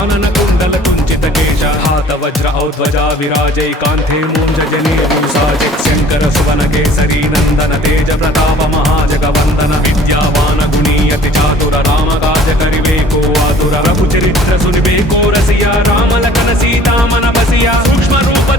कानन कुण्डल कुञ्चित केश हात वज्र औध्वजा विराजै कान्थे मूञ्जने पुंसाजि शङ्कर सुवन केसरी नन्दन तेज प्रताप महाजगवन्दन विद्यावान गुणीयति चातुर राम काज करिवेको आतुर रघुचरित्र सुनिवेको रसिया रामलखन सीतामन बसिया सूक्ष्म रूप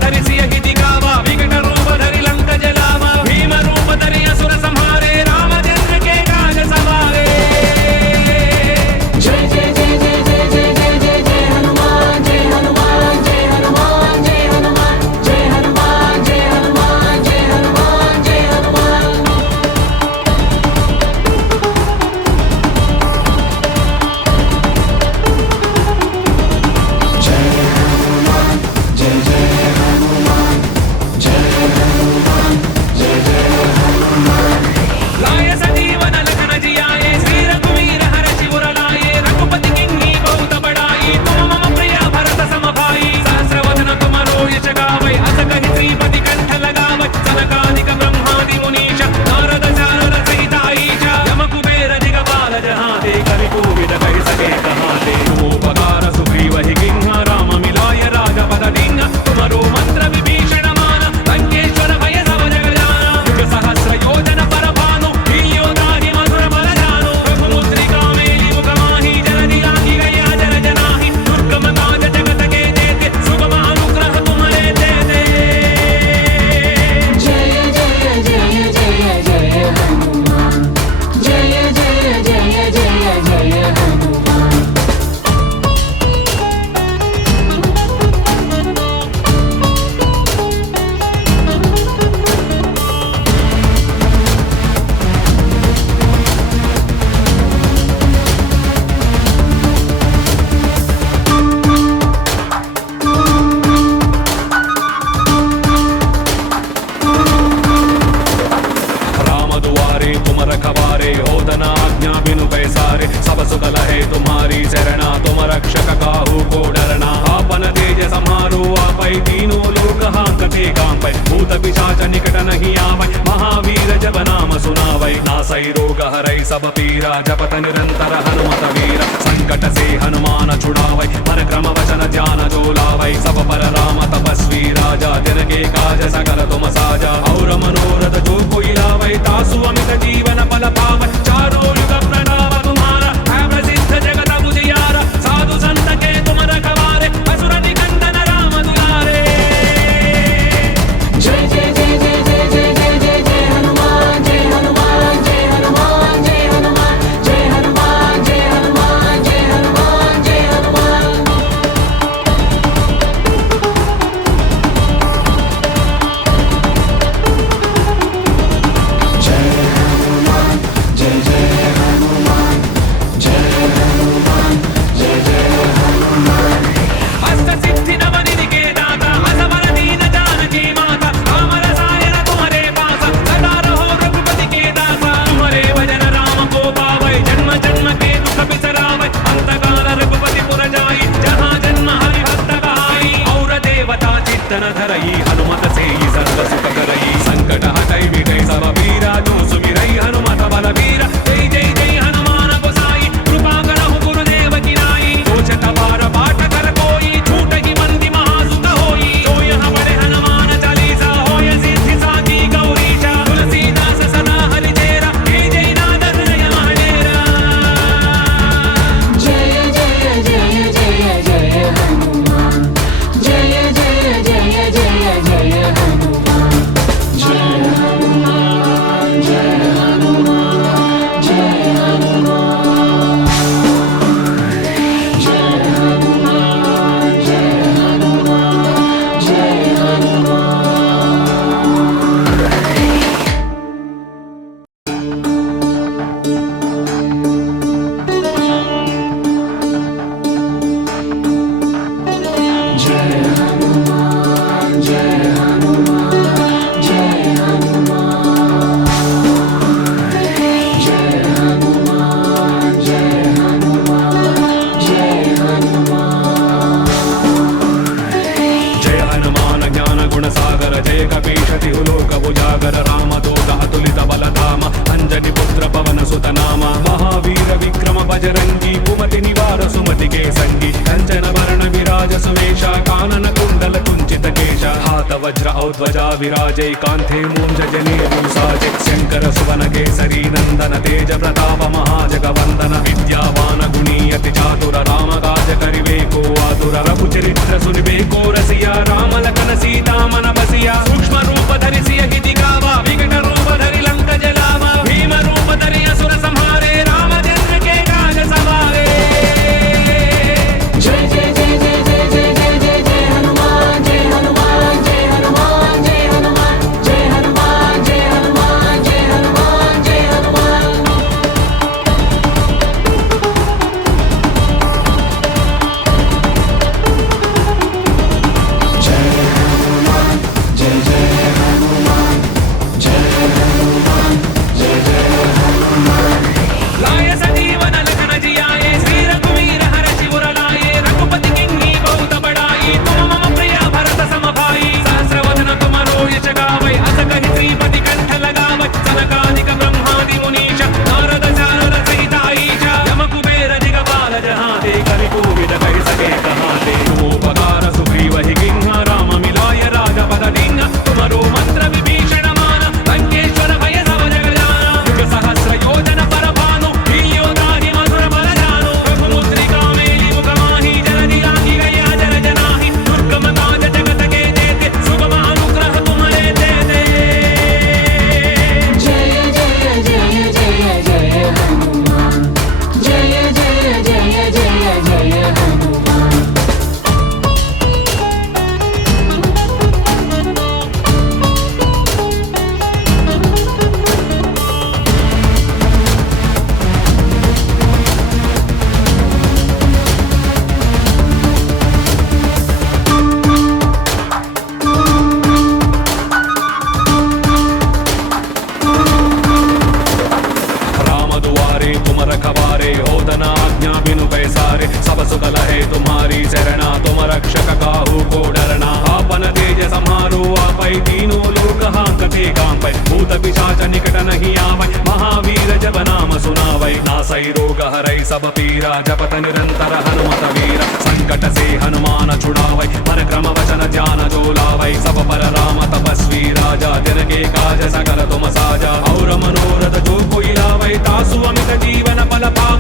సైరోగ హరై సబపీర జపత నిరంతర హనుమత వీర. సంకట సే హనుమాన చుడావై పరక్రమ వచన ధ్యాన జోలావై. సబ పర రామ తపస్వీ రాజా జనకే కాజ సకల తుమ సాజా ఔర మనోరథ జోకు ఇలావై తాసు అమిత జీవన ఫల భావ कानन कुण्डल कुञ्चित केश हात वज्र औध्वजा विराजै कान्थे मूञ्जने पुंसाजि शङ्कर सुवन केसरी नन्दन तेज प्रताप महाजगवन्दन विद्यावान गुणीयति चातुर राम काज करिवेको आतुर रघुचरित्र सुनिवेको रसिया रामलखन सीतामन बसिया सूक्ष्म रूप సైరోగ హరై సబపీర జపత నిరంతర హనుమత వీర సంకట సే హనుమాన చుడావై పరక్రమ వచన ధ్యాన జోలావై సబ పర రామ తపస్వీ రాజా జనకే కాజ సకల తుమ సాజా ఔర మనోరథ జోకు ఇలావై తాసు అమిత జీవన ఫల పావ